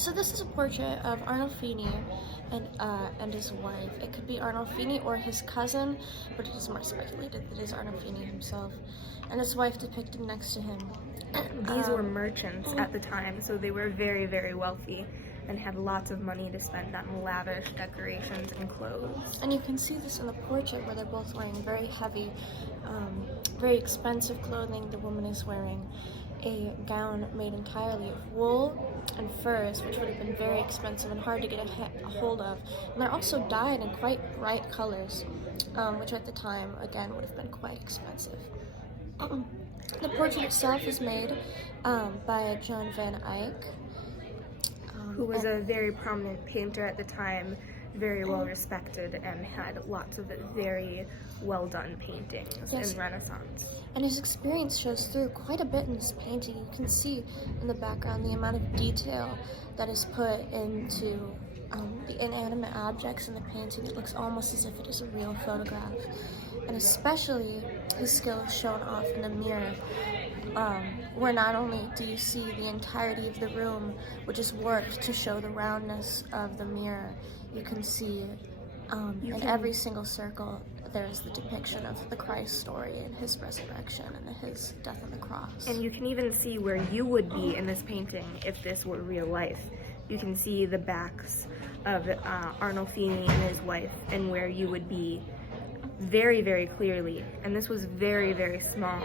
So this is a portrait of Arnolfini and his wife. It could be Arnolfini or his cousin, but it is more speculated that it is Arnolfini himself, and his wife depicted next to him. These were merchants at the time, so they were very, very wealthy and had lots of money to spend on lavish decorations and clothes. And you can see this in the portrait where they're both wearing very heavy, very expensive clothing. The woman is wearing a gown made entirely of wool and furs, which would have been very expensive and hard to get a hold of. And they're also dyed in quite bright colors, which at the time, again, would have been quite expensive. The portrait itself is made by John van Eyck, who was a very prominent painter at the time, very well respected, and had lots of very well done paintings in Renaissance. And his experience shows through quite a bit in this painting. You can see in the background the amount of detail that is put into the inanimate objects in the painting. It looks almost as if it is a real photograph. And especially his skill is shown off in the mirror, where not only do you see the entirety of the room, which is worked to show the roundness of the mirror, you can see in every single circle there is the depiction of the Christ story and his resurrection and his death on the cross. And you can even see where you would be in this painting if this were real life. You can see the backs of Arnolfini and his wife and where you would be very, very clearly. And this was very, very small.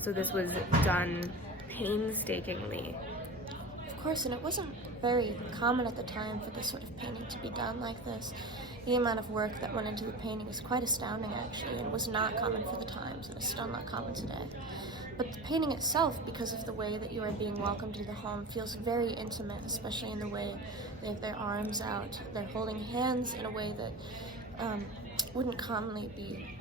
So this was done painstakingly. Of course, and it wasn't very common at the time for this sort of painting to be done like this. The amount of work that went into the painting is quite astounding, actually, and was not common for the times, and is still not common today. But the painting itself, because of the way that you are being welcomed to the home, feels very intimate, especially in the way they have their arms out. They're holding hands in a way that wouldn't commonly be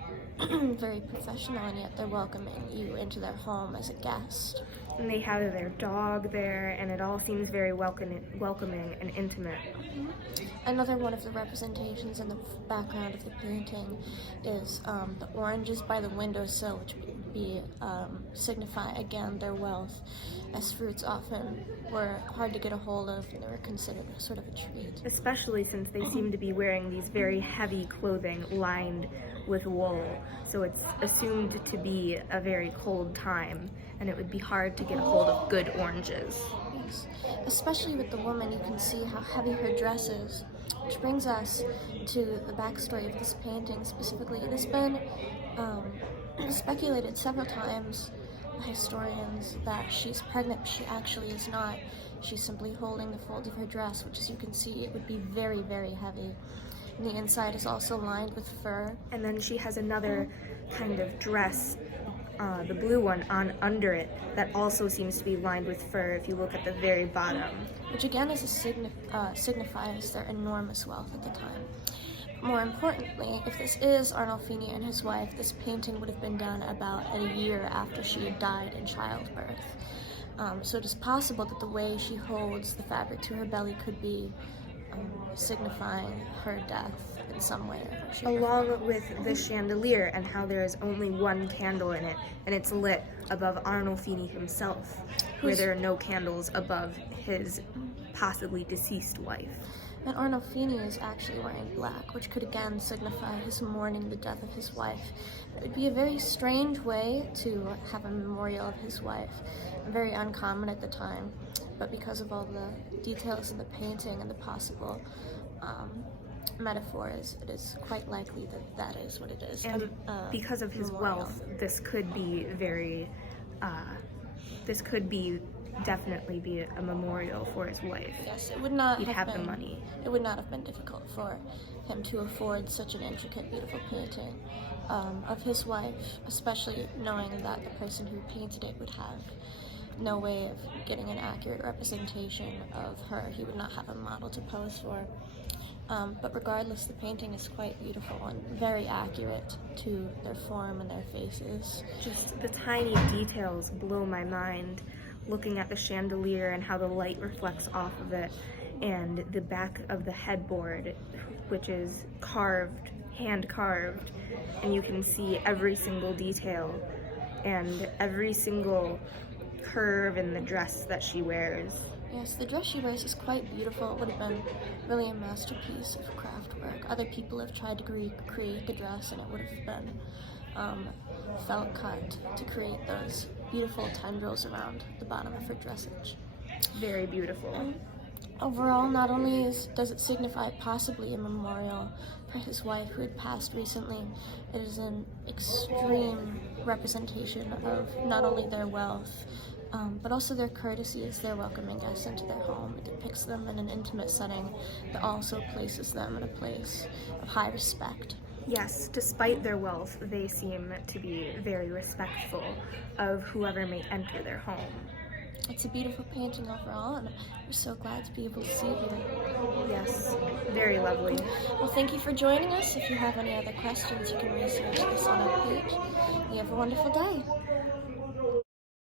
very professional, and yet they're welcoming you into their home as a guest. And they have their dog there, and it all seems very welcoming and intimate. Another one of the representations in the background of the painting is the oranges by the windowsill, which would be signify again their wealth, as fruits often were hard to get a hold of and they were considered sort of a treat. Especially since they seem to be wearing these very heavy clothing lined with wool, so it's assumed to be a very cold time, and it would be hard to get a hold of good oranges. Yes, especially with the woman, you can see how heavy her dress is, which brings us to the backstory of this painting specifically. It has been speculated several times by historians that she's pregnant, but she actually is not. She's simply holding the fold of her dress, which, as you can see, it would be very, very heavy. And the inside is also lined with fur. And then she has another kind of dress, the blue one, on under it, that also seems to be lined with fur if you look at the very bottom. Which again is signifies their enormous wealth at the time. More importantly, if this is Arnolfini and his wife, this painting would have been done about a year after she had died in childbirth. So it is possible that the way she holds the fabric to her belly could be signifying her death in some way. Along with the chandelier and how there is only one candle in it, and it's lit above Arnolfini himself, where there are no candles above his possibly deceased wife. And Arnolfini is actually wearing black, which could again signify his mourning the death of his wife. It would be a very strange way to have a memorial of his wife, very uncommon at the time, but because of all the details in the painting and the possible metaphors, it is quite likely that that is what it is. And because of his wealth, this could be definitely be a memorial for his wife. Yes, it would not have the money. It would not have been difficult for him to afford such an intricate, beautiful painting of his wife, especially knowing that the person who painted it would have no way of getting an accurate representation of her. He would not have a model to pose for. But regardless, the painting is quite beautiful and very accurate to their form and their faces. Just the tiny details blow my mind, looking at the chandelier and how the light reflects off of it, and the back of the headboard, which is carved, hand carved, and you can see every single detail and every single curve in the dress that she wears. Yes, the dress she wears is quite beautiful. It would have been really a masterpiece of craft work. Other people have tried to recreate the dress, and it would have been felt cut to create those beautiful tendrils around the bottom of her dressage. Very beautiful. Overall, not only does it signify possibly a memorial for his wife who had passed recently, it is an extreme representation of not only their wealth, but also their courtesy as they're welcoming guests into their home. It depicts them in an intimate setting that also places them in a place of high respect. Yes, despite their wealth, they seem to be very respectful of whoever may enter their home. It's a beautiful painting overall, and we're so glad to be able to see it here. Yes, very lovely. Well, thank you for joining us. If you have any other questions, you can research this on our page. You have a wonderful day.